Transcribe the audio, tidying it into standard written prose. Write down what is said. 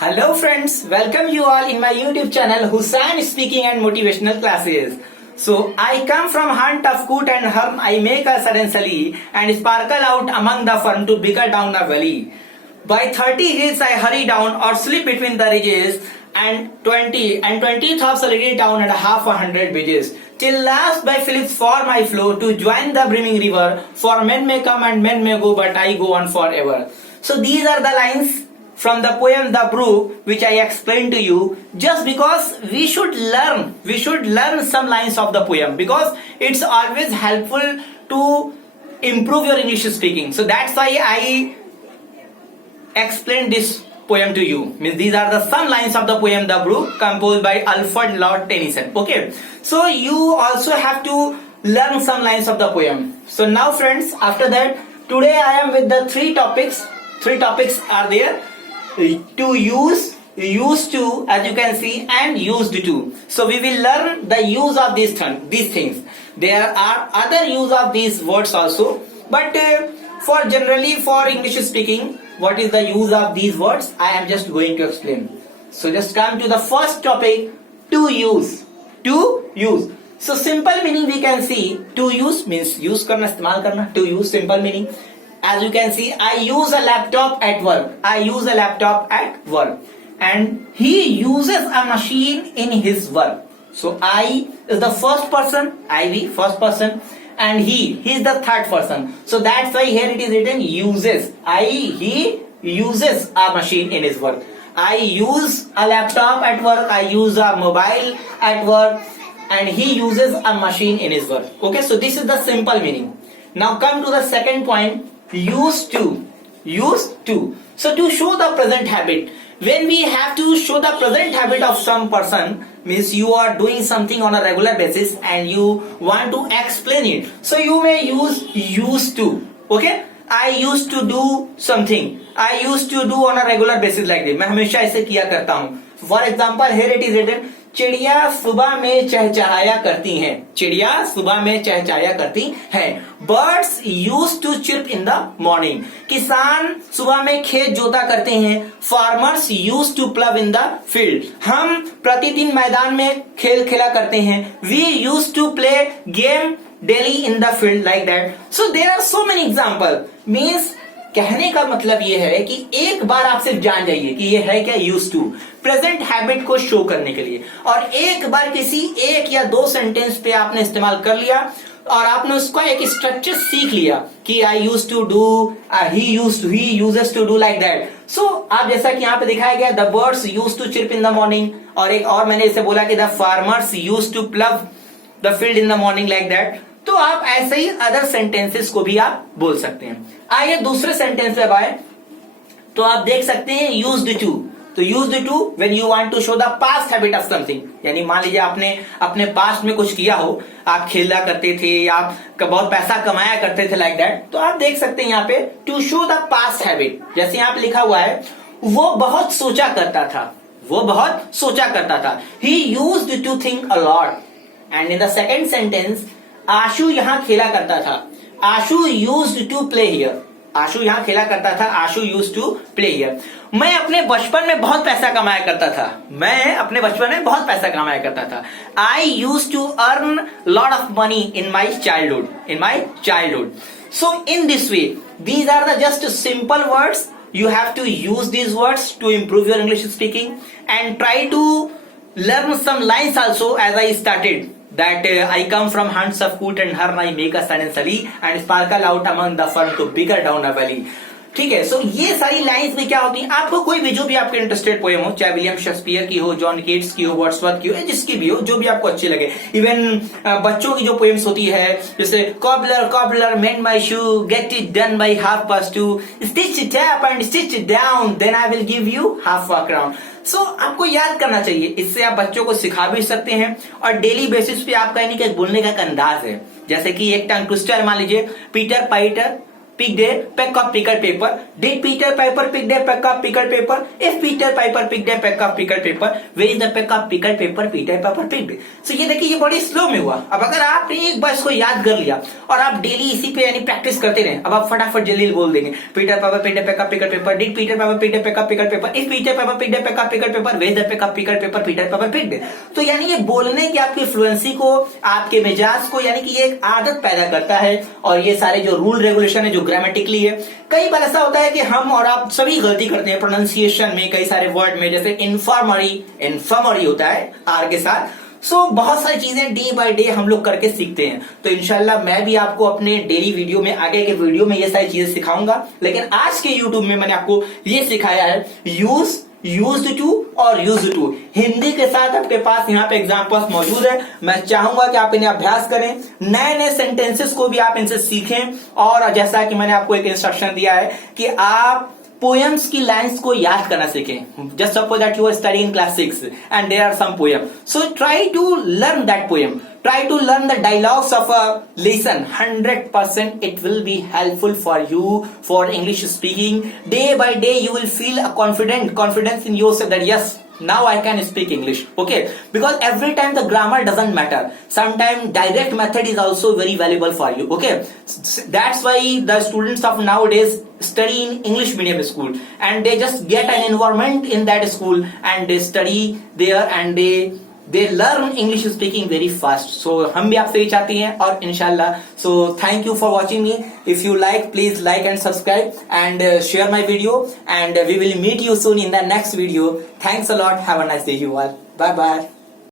Hello friends, welcome you all in my YouTube channel Husain Speaking and Motivational Classes. So I come from hunt of coot and herm, I make a sudden sally and sparkle out among the fern to bicker down the valley. By 30 hills I hurry down or slip between the ridges and 20 thops already down and half 100 bridges. Till last by Phillips for my flow to join the brimming river, for men may come and men may go but I go on forever. So these are the lines from the poem The Brook, which I explained to you, just because we should learn some lines of the poem, because it's always helpful to improve your English speaking. So that's why I explained this poem to you. Means these are the some lines of the poem The Brook, composed by Alfred Lord Tennyson. Okay, so you also have to learn some lines of the poem. So now friends, after that, today I am with the three topics are there: to use, used to, as you can see, and used to. So we will learn the use of these things. There are other use of these words also, but for English speaking, what is the use of these words, I am just going to explain. So just come to the first topic, to use. So simple meaning we can see, to use means use karna, इस्तेमाल करना. To use, simple meaning, as you can see, I use a laptop at work. And he uses a machine in his work. So I is the first person, first person, and he is the third person. So that's why here it is written uses. He uses a machine in his work. I use a laptop at work, I use a mobile at work, and he uses a machine in his work. Okay, so this is the simple meaning. Now come to the second point, used to. So to show the present habit, when we have to show the present habit of some person, means you are doing something on a regular basis and you want to explain it, so you may use used to. Okay, I used to do something, I used to do on a regular basis like this. मैं हमेशा ऐसे किया करता हूँ. For example, here it is written, चिड़िया सुबह में चहचहाया करती हैं. Birds used to chirp in the morning. किसान सुबह में खेत जोता करते हैं. Farmers used to plow in the field. हम प्रतिदिन मैदान में खेल खेला करते हैं. We used to play game daily in the field, like that. So there are so many examples. Means कहने का मतलब ये है कि एक बार आप सिर्फ जान जाइए कि ये है क्या, यूज टू, प्रेजेंट हैबिट को शो करने के लिए. और एक बार किसी एक या दो सेंटेंस पे आपने इस्तेमाल कर लिया और आपने उसका एक स्ट्रक्चर सीख लिया कि I use to do, he uses to do, like that. So आप जैसा कि यहाँ पे दिखाया गया, the birds use to chirp in the morning, और एक और मैंने इसे बोला कि the farmers use to plough the field in the morning, like that. तो आप ऐसे ही अदर सेंटेंसेस को भी आप बोल सकते हैं. आइए दूसरे सेंटेंस पे आए तो आप देख सकते हैं यूज्ड टू. तो used to when you want to show the past habit of something, यानी मान लीजिए आपने अपने पास्ट में कुछ किया हो, आप खेला करते थे या आप बहुत पैसा कमाया करते थे, लाइक दैट. तो आप देख सकते हैं यहाँ पे to show the past habit. जैसे यहाँ पे लिखा हुआ है, वो बहुत सोचा करता था. He used to think a lot. And in the second sentence, Ashu यहाँ खेला करता था. Ashu used to play here. Ashu यहाँ खेला करता था. Ashu used to play here. मैं अपने बचपन में बहुत पैसा कमाया करता था. I used to earn lot of money in my childhood. So in this way, these are the just simple words. You have to use these words to improve your English speaking, and try to learn some lines also, as I started. That I come from hunts of coot and hern, I make a sudden sally and sparkle out among the fern to bicker down a valley. ठीक है. सो ये सारी lines में क्या होती हैं, आपको कोई भी जो भी आपके इंटरेस्टेड पोएम हो, चाहे विलियम शेक्सपियर की हो, जॉन कीट्स की हो, वर्ड्सवर्थ की हो, जिसकी भी हो, जो भी आपको अच्छी लगे. इवन बच्चों की जो पोएम्स होती है, जैसे cobbler mend my shoe, get it done by 2:30, stitch it up and stitch it down, then I will give you half a crown. So आपको याद करना चाहिए. इससे आप बच्चों को सिखा भी सकते हैं और डेली बेसिस पे आपका यानी कि बोलने का एक अंदाज है. जैसे कि एक टंग ट्विस्टर, मान लीजिए, Peter picked a peck of pickled paper? Did Peter Piper picked a peck of pickled paper? If Peter Piper picked a peck of pickled paper, where is the peck of pickled paper Peter Piper picked? So ये देखिए, ये बड़ी slow में हुआ. अब अगर आपने एक बार इसको याद कर लिया और आप डेली इसी पे यानी प्रैक्टिस करते रहे, अब आप फटाफट जल्दी बोल देंगे Peter Piper picked a peck of picked pepper. Did Peter Piper picked a peck of picked pepper? If Peter Piper picked a peck of picked pepper, where is the peck of picked pepper Peter Piper picked? तो यानी ये बोलने की आपकी fluency को, आपके मिजाज को, यानी कि ये एक आदत पैदा करता है. और ये सारे जो रूल रेगुलेशन है जो ग्रामेटिकली है, कई बार ऐसा होता है कि हम और आप सभी गलती करते हैं प्रोनाउंसिएशन में, कई सारे वर्ड में, जैसे इन्फर्मरी होता है आर के साथ. बहुत सारी चीजें डे बाय डे हम लोग करके सीखते हैं. तो इंशाल्लाह मैं भी आपको अपने डेली वीडियो में, आगे के वीडियो में ये सारी चीजें सिखाऊंगा. लेकिन आज के यूट्यूब में मैंने आपको ये सिखाया है यूज्ड टू और यूज्ड टू. हिंदी के साथ आपके पास यहाँ पे एग्जाम्पल्स मौजूद है. मैं चाहूंगा कि आप इन्हें अभ्यास करें, नए नए सेंटेंसेस को भी आप इनसे सीखें. और जैसा कि मैंने आपको एक इंस्ट्रक्शन दिया है कि आप पोएम्स की लाइंस को याद करना सीखें. Just suppose that you are studying in class 6 and there are some poem, so try to learn that poem. Try to learn the dialogues of a lesson. 100% it will be helpful for you for English speaking. Day by day you will feel a confidence in yourself that yes, now I can speak English. Okay, because every time the grammar doesn't matter. Sometimes direct method is also very valuable for you. Okay, that's why the students of nowadays study in English medium school and they just get an environment in that school and they study there and they learn English speaking very fast. So हम भी आपसे ये चाहते हैं और इंशाल्लाह. So thank you for watching me. If you like, please like and subscribe and share my video and we will meet you soon in the next video. Thanks a lot. Have a nice day you all. Bye bye.